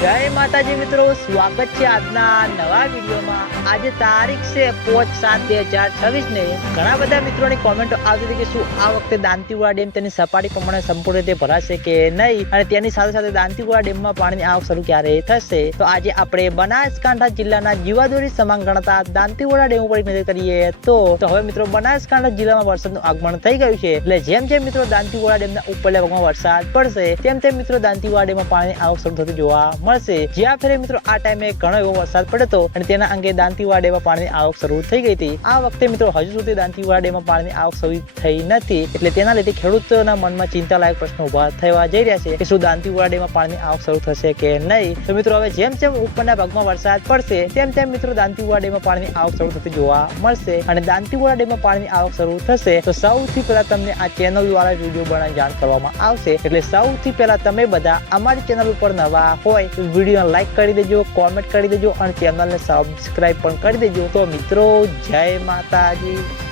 જય માતાજી મિત્રો, સ્વાગત છે આજના નવા વિડીયોમાં। આજે તારીખ છે 5/7/2026 ને ઘણા બધા મિત્રોની કોમેન્ટો આવતી હતી કે શું આ વખતે દાંતીવાડા ડેમ તેની સપાટી પ્રમાણે સંપૂર્ણ રીતે ભરાશે કે નહીં, અને તેની સાથે સાથે દાંતીવાડા ડેમમાં પાણીની આવક શરૂ ક્યારે થશે। તો આજે આપણે બનાસકાંઠા જિલ્લાના જીવાદોરી સમાન ગણાતા દાંતીવાડા ડેમ ઉપર નજર કરીએ તો હવે મિત્રો બનાસકાંઠા જિલ્લામાં વરસાદનું આગમન થઈ ગયું છે। એટલે જેમ જેમ મિત્રો દાંતીવાડા ડેમના ઉપરલા ભાગમાં વરસાદ પડશે તેમ તેમ મિત્રો દાંતીવાડા ડેમમાં પાણીની આવક શરૂ થતી જોવા મળશે। જ્યાં ફેરે મિત્રો આ ટાઈમે ઘણો એવો વરસાદ પડ્યો હતો અને તેના અંગે દાંતીવાડા ડેમમાં પાણીની આવક શરૂ થઈ ગઈ હતી। આ વખતે મિત્રો હજુ સુધી દાંતીવાડા ડેમમાં પાણીની આવક શરૂ થઈ નથી, એટલે તેના લીધે ખેડૂતોના મનમાં ચિંતાલાયક પ્રશ્નો ઉભા થવા જઈ રહ્યા છે કે શું દાંતીવાડા ડેમમાં પાણીની આવક શરૂ થશે કે નહીં। તો મિત્રો હવે જેમ જેમ ઉપરના ભાગમાં વરસાદ પડશે તેમ તેમ મિત્રો દાંતીવાડા ડેમમાં પાણીની આવક શરૂ થતી જોવા મળશે, અને દાંતીવાડા ડેમમાં પાણીની આવક શરૂ થશે તો સૌથી પહેલા તમને આ ચેનલ દ્વારા વિડીયો બનાવી જાણ કરવામાં આવશે। એટલે સૌથી પહેલા તમે બધા અમારી ચેનલ ઉપર નવા હોય તો વિડીયોને લાઈક કરી દેજો, કોમેન્ટ કરી દેજો અને ચેનલને સબસ્ક્રાઇબ પણ કરી દેજો। તો મિત્રો જય માતાજી।